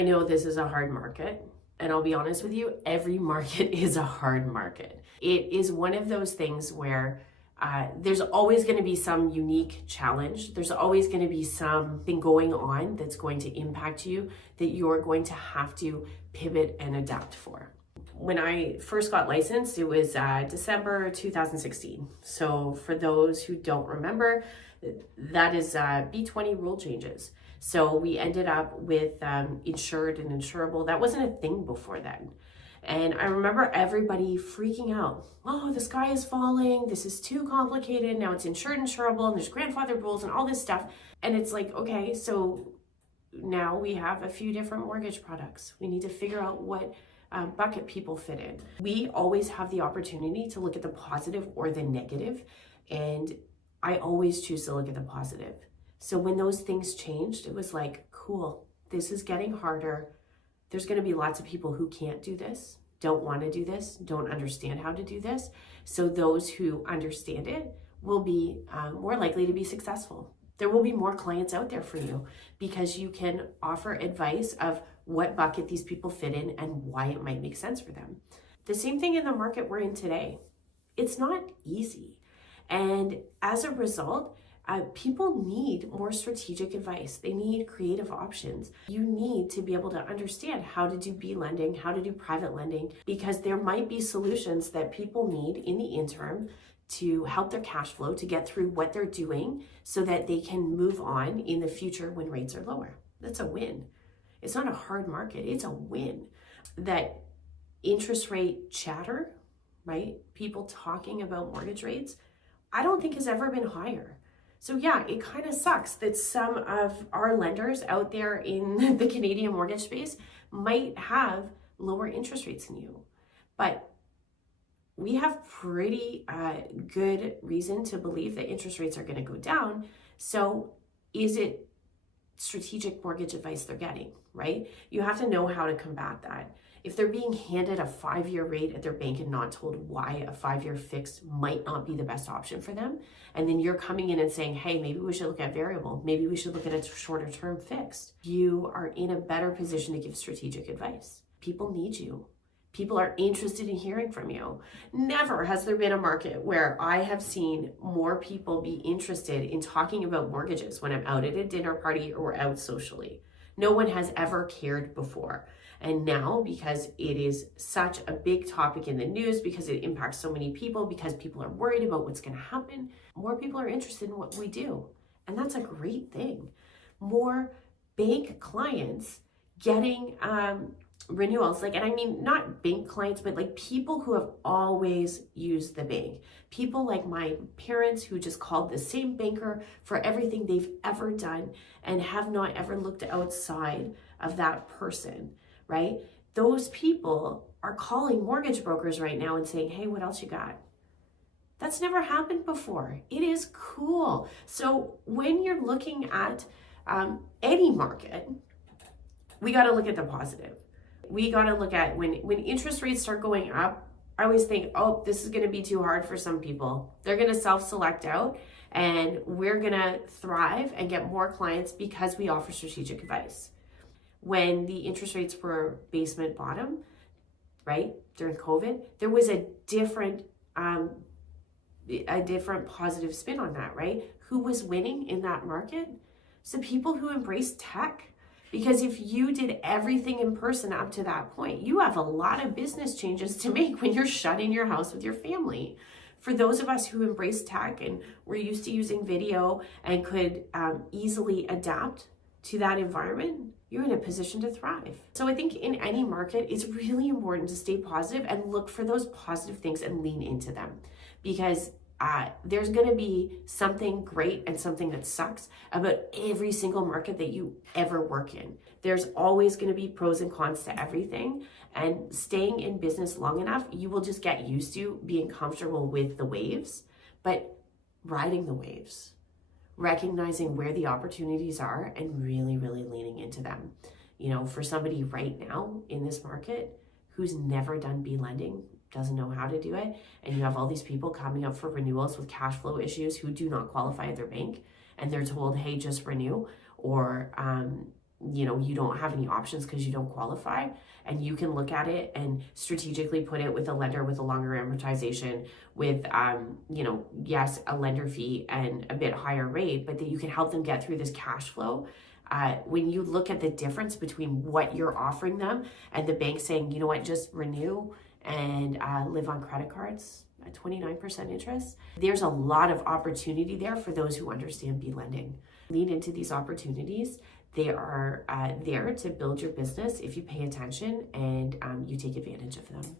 I know this is a hard market, and I'll be honest with you, every market is a hard market. It is one of those things where there's always going to be some unique challenge. There's always going to be something going on that's going to impact you that you're going to have to pivot and adapt for. When I first got licensed, it was December 2016. So for those who don't remember, that is B20 rule changes. So we ended up with insured and insurable. That wasn't a thing before then. And I remember everybody freaking out. Oh, the sky is falling. This is too complicated. Now it's insured, insurable, and there's grandfather rules and all this stuff. And it's like, okay, so now we have a few different mortgage products. We need to figure out what bucket people fit in. We always have the opportunity to look at the positive or the negative. And I always choose to look at the positive. So when those things changed, it was like, cool, this is getting harder. There's going to be lots of people who can't do this, don't want to do this, don't understand how to do this. So those who understand it will be more likely to be successful. There will be more clients out there for you because you can offer advice of what bucket these people fit in and why it might make sense for them. The same thing in the market we're in today. It's not easy. And as a result, people need more strategic advice. They need creative options. You need to be able to understand how to do B lending, how to do private lending, because there might be solutions that people need in the interim to help their cash flow, to get through what they're doing so that they can move on in the future when rates are lower. That's a win. It's not a hard market, it's a win. That interest rate chatter, right? People talking about mortgage rates, I don't think has ever been higher. So yeah, it kind of sucks that some of our lenders out there in the Canadian mortgage space might have lower interest rates than you. But we have pretty good reason to believe that interest rates are going to go down. So is it strategic mortgage advice they're getting, right? You have to know how to combat that. If they're being handed a 5-year rate at their bank and not told why a 5-year fixed might not be the best option for them, and then you're coming in and saying, hey, maybe we should look at variable, maybe we should look at a shorter term fixed, you are in a better position to give strategic advice. People need you. People are interested in hearing from you. Never has there been a market where I have seen more people be interested in talking about mortgages when I'm out at a dinner party or out socially. No one has ever cared before. And now, because it is such a big topic in the news, because it impacts so many people, because people are worried about what's going to happen, more people are interested in what we do. And that's a great thing. More bank clients getting renewals, and I mean not bank clients, but people who have always used the bank. People like my parents who just called the same banker for everything they've ever done and have not ever looked outside of that person, right? Those people are calling mortgage brokers right now and saying, hey, what else you got? That's never happened before. It is cool. So when you're looking at any market, we got to look at the positive. We got to look at when interest rates start going up, I always think, oh, this is going to be too hard for some people. They're going to self-select out and we're going to thrive and get more clients because we offer strategic advice. When the interest rates were basement bottom, right, during COVID, there was a different positive spin on that, right? Who was winning in that market? So people who embraced tech. Because if you did everything in person up to that point, you have a lot of business changes to make when you're shut in your house with your family. For those of us who embrace tech and we're used to using video and could easily adapt to that environment, you're in a position to thrive. So I think in any market, it's really important to stay positive and look for those positive things and lean into them. Because there's going to be something great and something that sucks about every single market that you ever work in. There's always going to be pros and cons to everything. And staying in business long enough, you will just get used to being comfortable with the waves, but riding the waves, recognizing where the opportunities are and really, really leaning into them. You know, for somebody right now in this market who's never done B lending, doesn't know how to do it, and you have all these people coming up for renewals with cash flow issues who do not qualify at their bank, and they're told, hey, just renew, or you don't have any options because you don't qualify, and you can look at it and strategically put it with a lender with a longer amortization with yes, a lender fee and a bit higher rate, but that you can help them get through this cash flow. When you look at the difference between what you're offering them and the bank saying, you know what, just renew and live on credit cards at 29% interest, there's a lot of opportunity there for those who understand B lending. Lean into these opportunities. They are there to build your business if you pay attention and you take advantage of them.